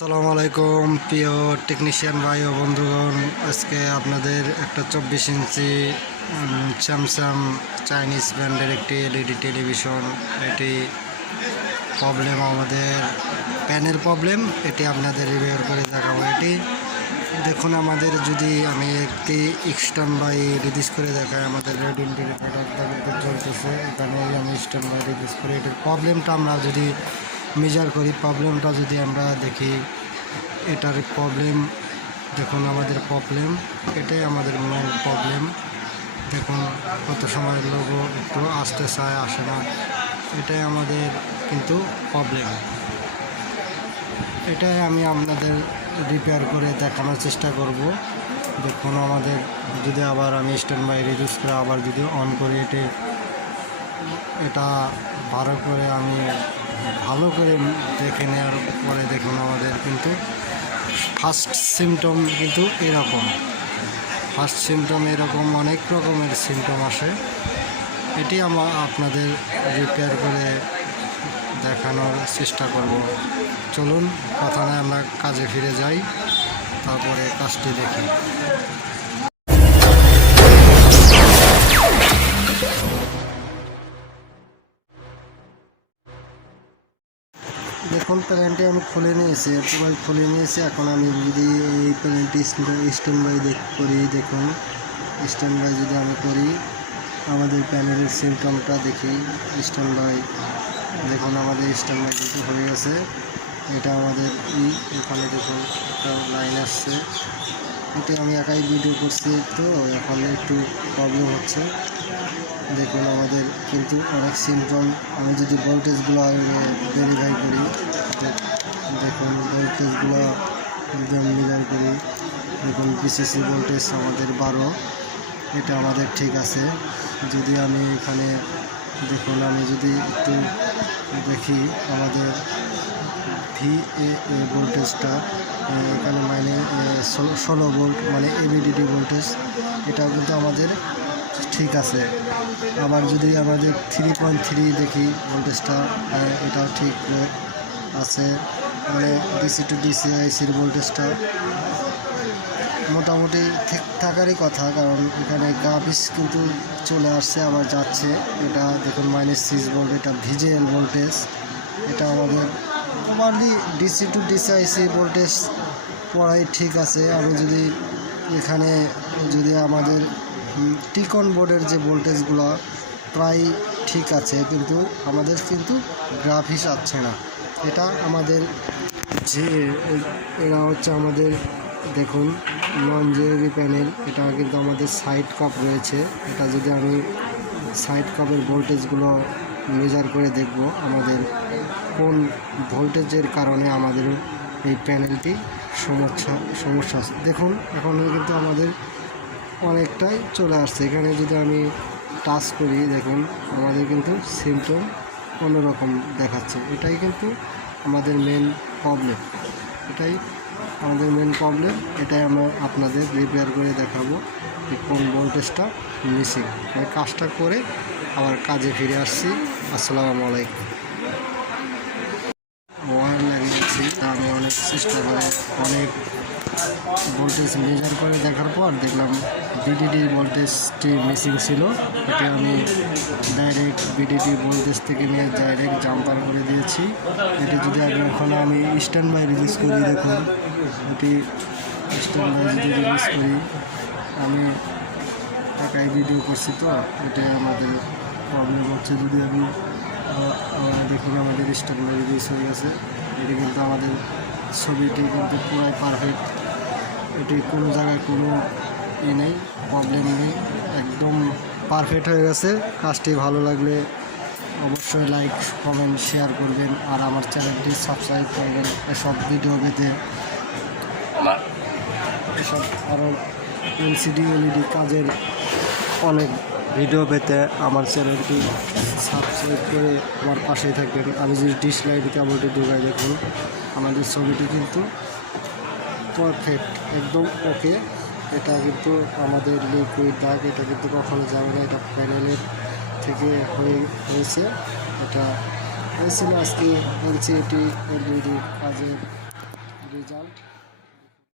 আসসালামু আলাইকুম প্রিয় টেকনিশিয়ান ভাই ও বন্ধুগণ। আজকে আপনাদের একটা 24 ইঞ্চি স্যামসাং চাইনিজ ব্র্যান্ডের একটি এলইডি টেলিভিশন, এটি প্রবলেম আমাদের প্যানেল প্রবলেম, এটি আপনাদের রিভিউ করে দেখাবো। এটি দেখুন, আমাদের যদি আমি একটি স্ট্যান্ড বাই রিলিজ করে দেখাই, আমাদের রেড ইন্ডিকেটর চলতেছে, এখানে আমি স্ট্যান্ড বাই রিলিজ করি। এটির প্রবলেমটা আমরা যদি মেজার করি, প্রবলেমটা যদি আমরা দেখি, এটার প্রবলেম দেখুন, আমাদের প্রবলেম এটাই আমাদের মেন প্রবলেম। দেখুন কত সময় লোগো একটু আসতে চায়, আসে না, এটাই আমাদের কিন্তু প্রবলেম। এটাই আমি আপনাদের রিপেয়ার করে দেখানোর চেষ্টা করব। দেখুন, আমাদের যদি আবার আমি স্ট্যান্ড বাই রিলিজ করে আবার যদি অন করি, এটা ভালো করে আমি ভালো করে দেখে নেওয়ার পরে দেখুন, আমাদের কিন্তু ফার্স্ট সিমটম কিন্তু এরকম। ফার্স্ট সিমটম এরকম, অনেক রকমের সিমটম আসে। এটি আমরা আপনাদের রিপেয়ার করে দেখানোর চেষ্টা করব। চলুন, কথা নয়, আমরা কাজে ফিরে যাই, তারপরে কাজটি দেখি। দেখুন, প্যানেলটি আমি খুলে নিয়েছি, পুরো খুলে নিয়েছি। এখন আমি যদি এই প্যানেলটি স্ট্যান্ড বাই করি, দেখুন স্ট্যান্ড বাই যদি আমি করি, আমাদের প্যানেলের সিমটমটা দেখি। স্ট্যান্ড বাই দেখুন, আমাদের স্ট্যান্ড বাই কিন্তু হয়ে গেছে। এটা আমাদের এখানে দেখুন একটা লাইন আসছে। এটা আমি একাই ভিডিও করছি, তো এখন একটু প্রবলেম হচ্ছে। দেখুন, আমাদের কিন্তু অনেক সিমটম। আমি যদি ভোল্টেজগুলো ভেরিফাই করি, দেখুন ভোল্টেজগুলো একদম মিলার করি। দেখুন বিসিসি ভোল্টেজ আমাদের 12, এটা আমাদের ঠিক আছে। যদি আমি এখানে দেখুন, আমি যদি একটু দেখি, আমাদের ভিএএ ভোল্টেজটা এখানে মানে 16 ভোল্ট, মানে এবিডিডি ভোল্টেজ, এটাও কিন্তু আমাদের ঠিক আছে। আবার যদি আমাদের 3.3 দেখি ভোল্টেজটা, এটাও ঠিক আছে। মানে ডিসি টু ডিসি আইসির ভোল্টেজটা মোটামুটি ঠিক থাকারই কথা, কারণ এখানে গ্রাফিক্স কিন্তু চলে আসছে, আবার যাচ্ছে। এটা দেখুন -6 ভোল্ট, এটা ভিজেএল ভোল্টেজ। এটা আমাদের নর্মালি ডিসি টু ডিসি আইসি ভোল্টেজ পড়াই ঠিক আছে। আমি যদি এখানে যদি আমাদের টিকন বোর্ডের যে ভোল্টেজগুলো প্রায় ঠিক আছে, কিন্তু আমাদের কিন্তু গ্রাফিক্স আসছে না। এটা আমাদের যে এরা হচ্ছে আমাদের দেখুন নন জেবি প্যানেল, এটা কিন্তু আমাদের সাইড কাপ রয়েছে। এটা যদি আমি সাইড কাপের ভোল্টেজগুলো মেজার করে দেখব, আমাদের কোন ভোল্টেজের কারণে আমাদের এই প্যানেলটি সমস্যা আছে। দেখুন, এখন কিন্তু আমাদের অনেকটাই চলে আসছে। এখানে যদি আমি টাচ করি, দেখুন আমাদের কিন্তু সিমটম অন্যরকম দেখাচ্ছে। এটাই কিন্তু আমাদের মেন প্রবলেম, এটাই আমাদের মেন প্রবলেম। এটাই আমরা আপনাদের রিপেয়ার করে দেখাবো যে কোন ভোল্টেজটা মিসিং। আমি কাজটা করে আবার কাজে ফিরে আসছি। আসসালামু আলাইকুম। ওয়ার লাগিয়েছি, আমি অনেক চেষ্টা করে অনেক ভোল্টেজ মেজার করে দেখার পর দেখলাম বিডিডি ভোল্টেজটি মিসিং ছিল। এটি আমি ডাইরেক্ট বিডিডি ভোল্টেজ থেকে নিয়ে ডাইরেক্ট জাম্পার করে দিয়েছি। এটি যদি আমি স্ট্যান্ড বাই রিলিজ করি, দেখুন এটি স্ট্যান্ড বাই যদি রিলিজ করি, আমি একাই ভিডিও করছি, তো এটাই আমাদের প্রবলেম হচ্ছে। যদি আমি দেখুন, আমাদের স্ট্যান্ড বাই রিলিজ হয়ে গেছে। এটি কিন্তু আমাদের ছবিটি কিন্তু পুরাই পারফেক্ট। এটি কোনো জায়গায় কোনো নেই, প্রবলেম নেই, একদম পারফেক্ট হয়ে গেছে। কাজটি ভালো লাগলে অবশ্যই লাইক, কমেন্ট, শেয়ার করবেন, আর আমার চ্যানেলটি সাবস্ক্রাইব করবেন এসব ভিডিও পেতে। এসব আরও এলসিডি এলইডি কাজের অনেক ভিডিও পেতে আমার চ্যানেলটি সাবস্ক্রাইব করে আমার পাশেই থাকবেন। আমি যদি ডিশ লাইট কেবলটি ঢুকাই, দেখুন আমাদের ছবিটি কিন্তু পারফেক্ট, একদম ওকে। এটা কিন্তু আমাদের লিকুইড দাগ, এটা কিন্তু কখনো যাবে না, এটা প্যানেলের থেকে হয়েছে। এটা হয়েছিল আজকে এলসিডি এলইডি কাজের রেজাল্ট।